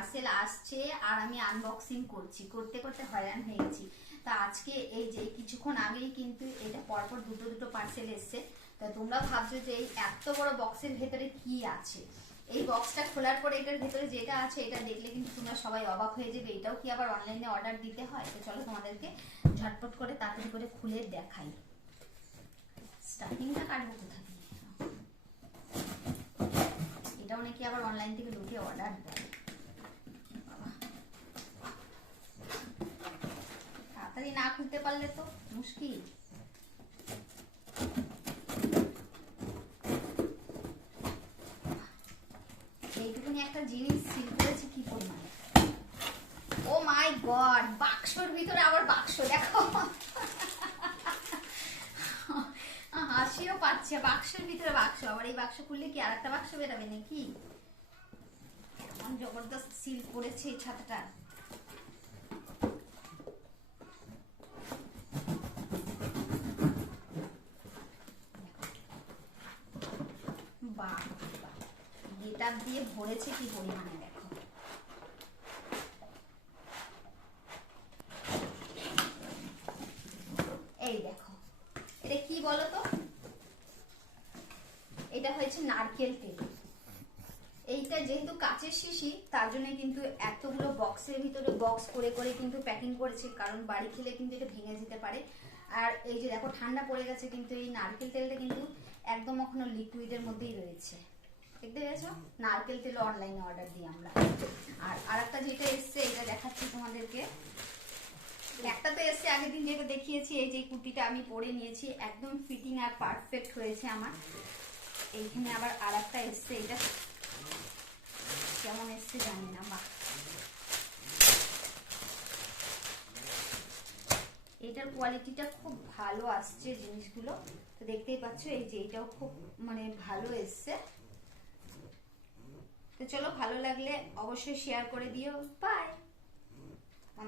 Parcel আসছে আর আমি unboxing করছি, করতে করতে হয়রান হয়ে গেছি। তা আজকে এই যে কিছুক্ষণ আগেই কিন্তু এটা পরপর দুটো দুটো পার্সেল এসছে। তা তোমরা ভাবছো যে এই এত বড় বক্সের ভেতরে কি আছে। এই বক্সটা খোলার পরে এটার ভেতরে যেটা আছে এটা দেখলে কিন্তু তোমরা সবাই অবাক হয়ে যাবে, এটাও কি আবার অনলাইনে অর্ডার দিতে হয়। তো চলো তোমাদেরকে ঝটপট করে তাড়াতাড়ি করে খুলে দেখাই। স্টার্টিংটা কাটবো কোথা দিয়ে? এটাও নাকি আবার অনলাইন থেকে লোকে অর্ডার দেয়। তাড়াতাড়ি না খুলতে পারলে তো মুশকিল। এইটুকুনি একটা জিনিস সিল করেছে কি পরিমাণে। ও মাই গড, বাক্সর ভিতরে আবার বাক্স দেখো। হাসিও পাচ্ছে, বাক্সের ভিতরে বাক্স। আবার এই বাক্স খুললে কি আর একটা বাক্স বেরাবে নাকি? কেমন জবরদস্ত সিল করেছে এই ছাতাটা। বাহ, গেটআপ দিয়ে ভরেছে কি পরিমাণে দেখো। এই দেখো, এটা কি বলো তো? এটা হয়েছে নারকেল তেল। এইটা যেহেতু কাচের শিশি তার জন্য কিন্তু এতগুলো বক্সের ভিতরে বক্স করে করে কিন্তু প্যাকিং করেছে, কারণ বাড়ি খেলে কিন্তু এটা ভেঙে যেতে পারে। আর এই যে দেখো ঠান্ডা পড়ে গেছে, কিন্তু এই নারকেল তেলটা কিন্তু একদম এখনো লিকুইডের মধ্যেই রয়েছে। দেখতে পেয়েছো? নারকেল তেল অনলাইনে অর্ডার দিই আমরা। আর আরেকটা যেটা এসছে এটা দেখাচ্ছি তোমাদেরকে। একটা তো এসছে আগের দিন যেটা দেখিয়েছি, এই যে কুর্তিটা আমি পরে নিয়েছি, একদম ফিটিং আর পারফেক্ট হয়েছে আমার। এইখানে আবার আরেকটা এসছে, এটা কেমন এসছে জানি না। বা এটার কোয়ালিটিটা খুব ভালো আসছে জিনিসগুলো, তো দেখতেই পাচ্ছ। এই যে এটাও খুব মানে ভালো এসছে। তো চলো, ভালো লাগলে অবশ্যই শেয়ার করে দিও। বাই।